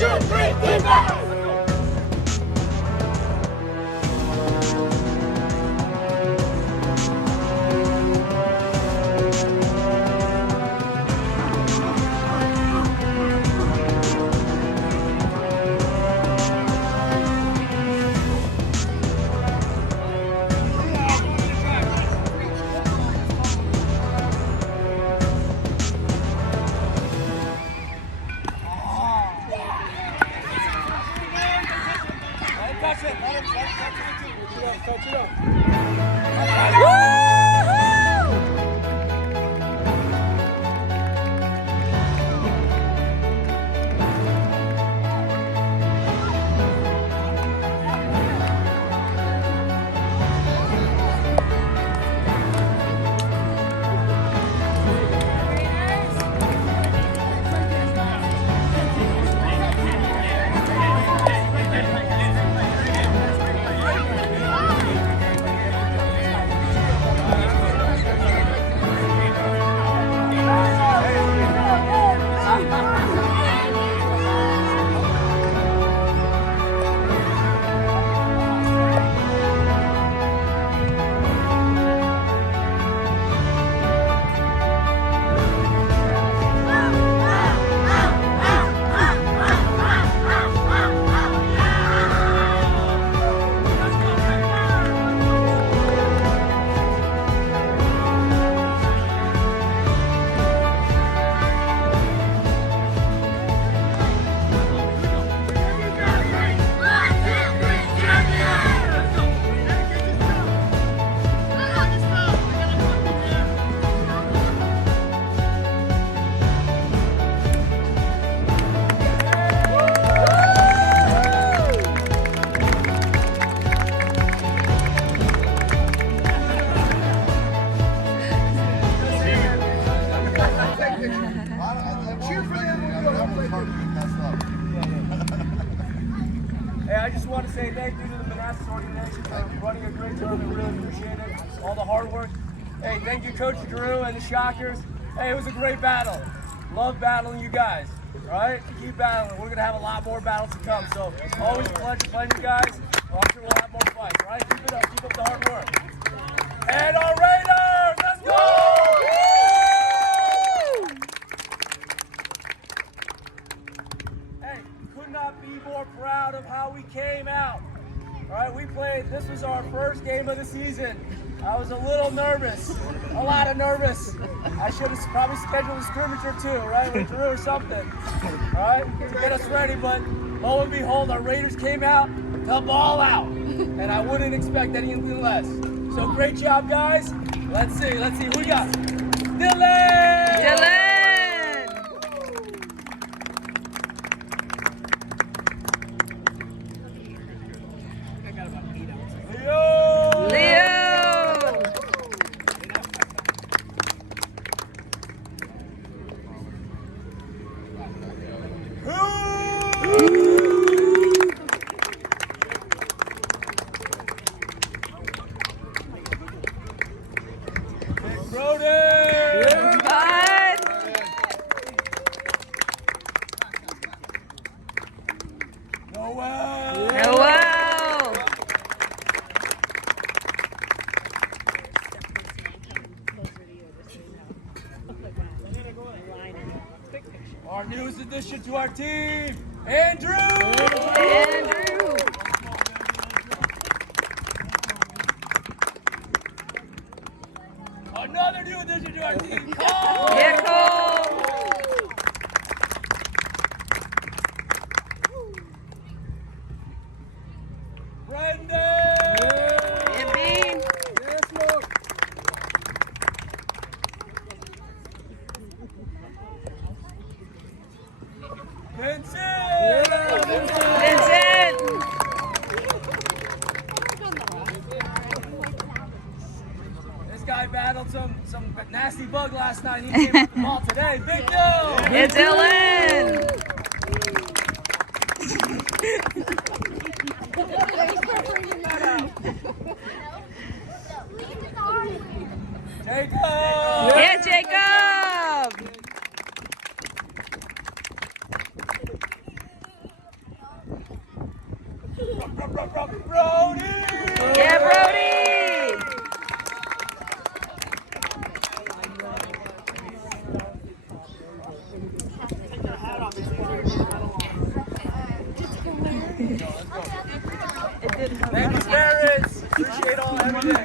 shoot, three, defense! Hey, I just want to say thank you to the Manassas organization for running a great tournament. Really appreciate it. All the hard work. Hey, thank you, Coach Drew and the Shockers. Hey, it was a great battle. Love battling you guys. All right? Keep battling. We're going to have a lot more battles to come. So, always a pleasure playing you guys. Well, I'm sure we'll have more fights. All right? Keep it up. Keep up the hard work. And our Raiders! Let's go! Hey, could not be more proud of how we came out. All right, we played, this was our first game of the season. I was a little nervous, a lot of nervous. I should have probably scheduled a scrimmage or two, right, with Drew or something. All right, to get us ready, but lo and behold, our Raiders came out to ball out. And I wouldn't expect anything less. So great job, guys. Let's see, who we got? Dylan! Our newest addition to our team, Andrew! Another new addition to our team, Cole! Yeah, Cole! Brendan! And Bean! Yes, Lord! Vincent! Vincent! This guy battled some nasty bug last night. He came with the ball today. Big deal! And Dylan! Jacob! Yeah, Jacob! Brody! Yeah, Brody! Thank you, parents. Appreciate all everything.